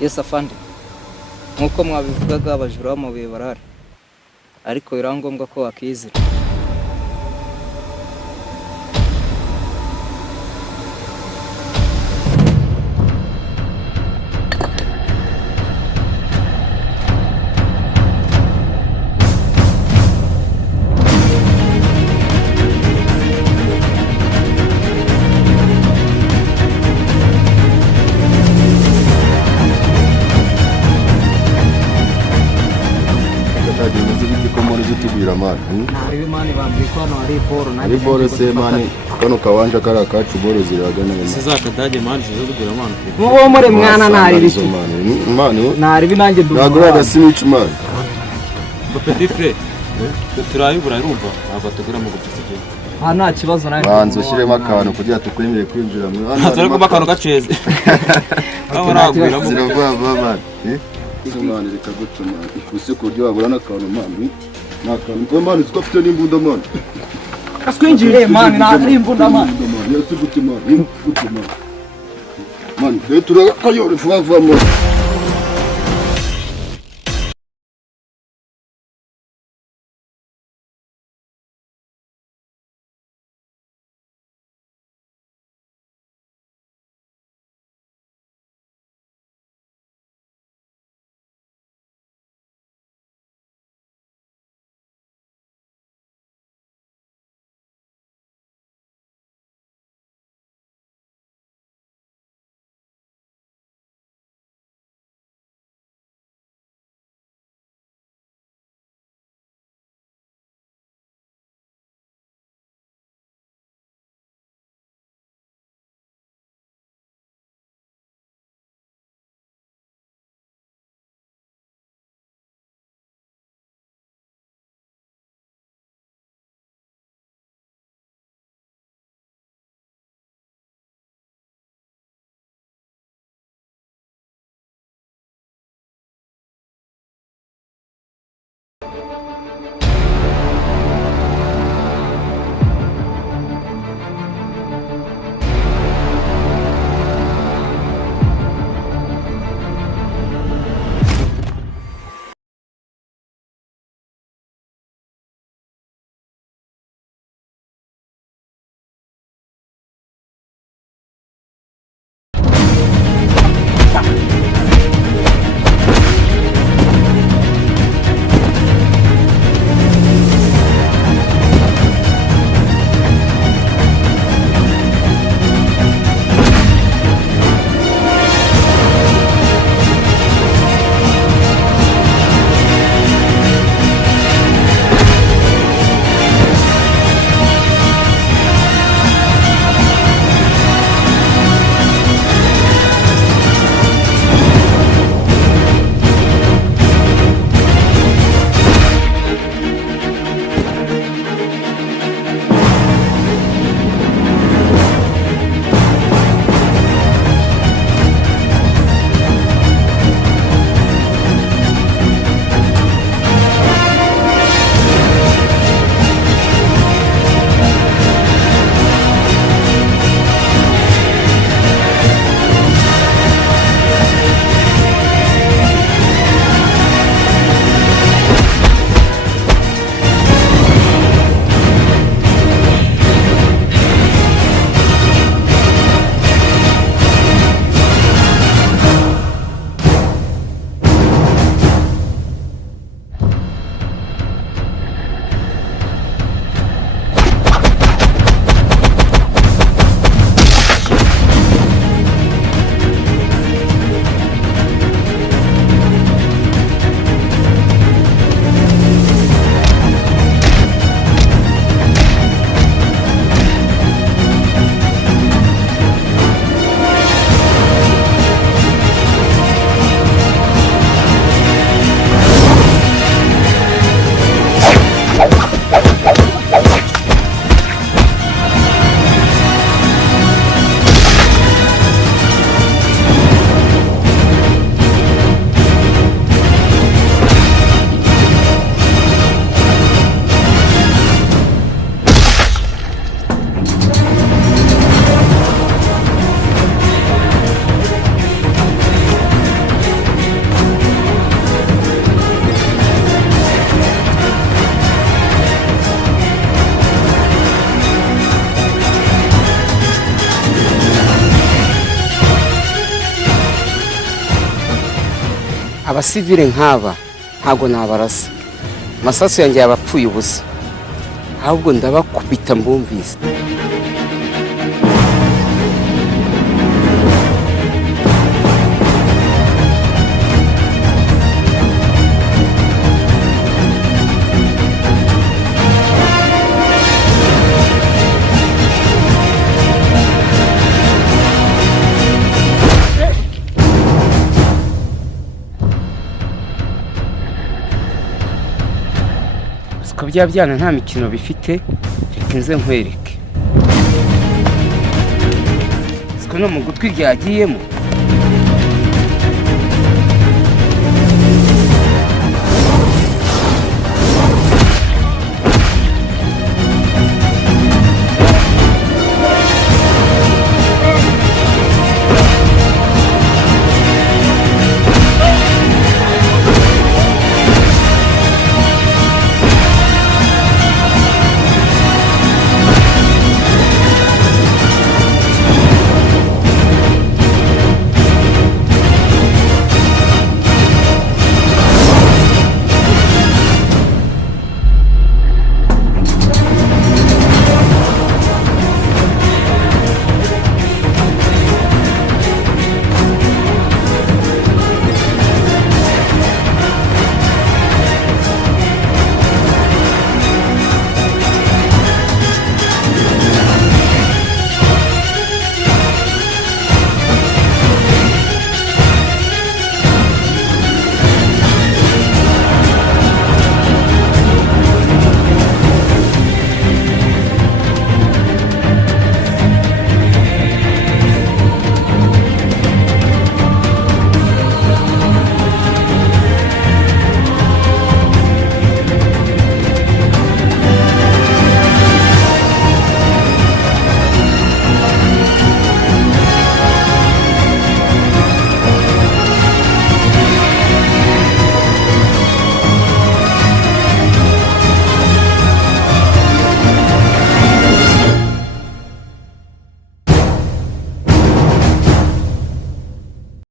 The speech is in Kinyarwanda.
Yes afande, nk'uko mwabivugaga abajura b'amabuye barahari, ariko biraba ngombwa ko wakizira. Tubwira mani Naribi mani bambwiye ko hano hari boro ari boro se mani kano kabanja kari akacu boro ziragana ese zakadage mani zizo tubwira mani mubo muri mwana naribiki mani naribi nanjye ndumva ntabwo uraga sinici mani petit frère turayibura irumva ntabwo tugura mu gupfisa igihe nta kibazo nawe banza ushyiremo akantu kugira tukwemere kwinjira mu hano hatari kuba akantu gaceze aho nagwira mu ziravuga mani mani reka gutyo mani ikuse ku buryo wabura n'akantu mani n'akantu mani tuko afite n'imbunda mani twinjire mani nari imbunda mani yasi gute mani gute mani mani rero turakayore vuba vuba mani abasivile nk'aba ntabwo nabarasa, amasasu yanjye yabapfuye ubusa, ahubwo ndabakubita mbumvise. Ko bya byana nta mikino bifite, reka nze nkwereke. Siko no mu gutwi ryagiyemo.